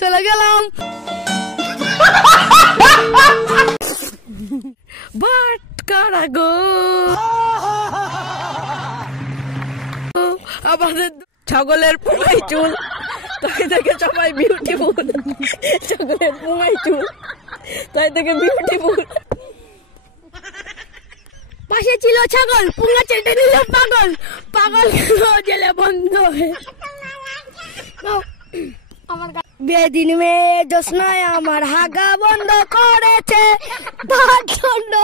চলে গেলাম। বাটকারা গো আমাদের ছাগলের পুঙাই চুল, তাই থেকে সবাই বিউটিফুল। ছাগলের পুঙাই চুল, তাই থেকে বিউটিফুল। পাশে ছিল ছাগল, পুঙা চেটে নিল পাগল, পাগল জেলে বন্ধ হয়ে। বেদিন মেয়ে জোসনায় আমার হাগা বন্ধ করেছে, তার জন্য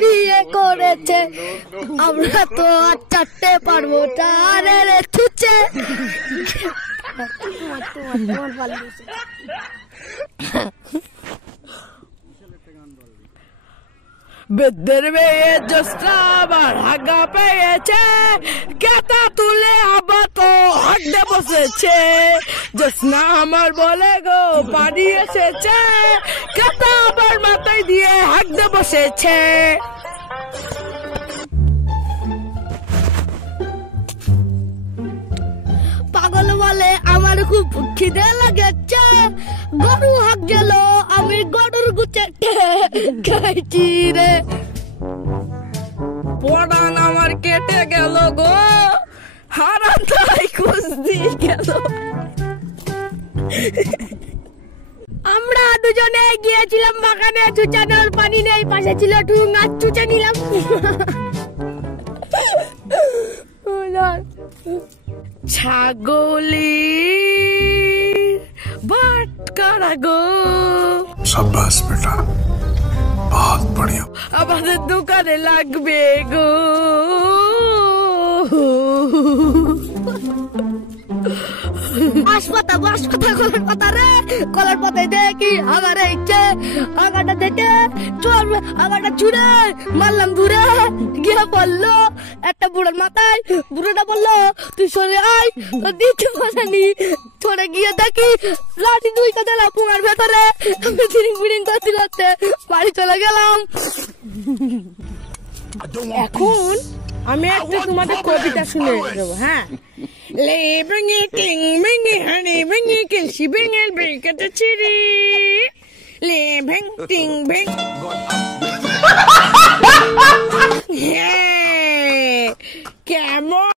বিয়ে করেছে। আমরা তো আর চারটে পারবো, তারে রে ছুচ্ছে। বেদের মেয়ে জোসনা আমার হাগা পেয়েছে, কেতা তুলে আবার তো হাঁটতে বসেছে। জোসনা আমার বলে গো পানি এসেছে, কেতা আবার মাথায় দিয়ে হাঁটতে বসেছে। পাগল বলে আমার খুব খিদে লাগেছে, গরু হাঁক গেল আমি গরুর গুছে খাইছি রে। পড়ান আমার কেটে গেল গো, হারান তাই কুস্তি গেল। আমরা দুজনে গিয়েছিলাম বাগানে, চুচানোর পানি নেই, পাশে ছিল ঠুঙা, চুচে নিলাম। ছাগলি বাটকারা গো। शाबाश बेटा, बहुत बढ़िया। আমাদের দোকানে লাগবে গো। বাঁশপাতা বাঁশপাতা কলার পাতা রে, কলার পাতায় দেখি আমার ইচ্ছে আগাটা দেখে চল, আগাটা ছুড়ে মারলাম দূরে, গিয়ে পড়লো একটা বুড়োর মাথায়। বুড়োটা বললো তুই সরে আয়, দিতে পারেনি। সরে গিয়ে দেখি লাঠি দুইটা দিলাম পুঙার ভেতরে। আমি ফিরিং ফিরিং করতে করতে বাড়ি চলে গেলাম। এখন আমি একটা তোমাদের কবিতা শুনে দেবো। হ্যাঁ, লে ব্রিঙ্গি টিং ব্রিঙ্গি হানি ব্রিঙ্গি কিলসি ব্রিঙ্গেল ব্রিঙ্গেতে চিরি লে ভেং টিং ভেং। হ্যাঁ, কেমন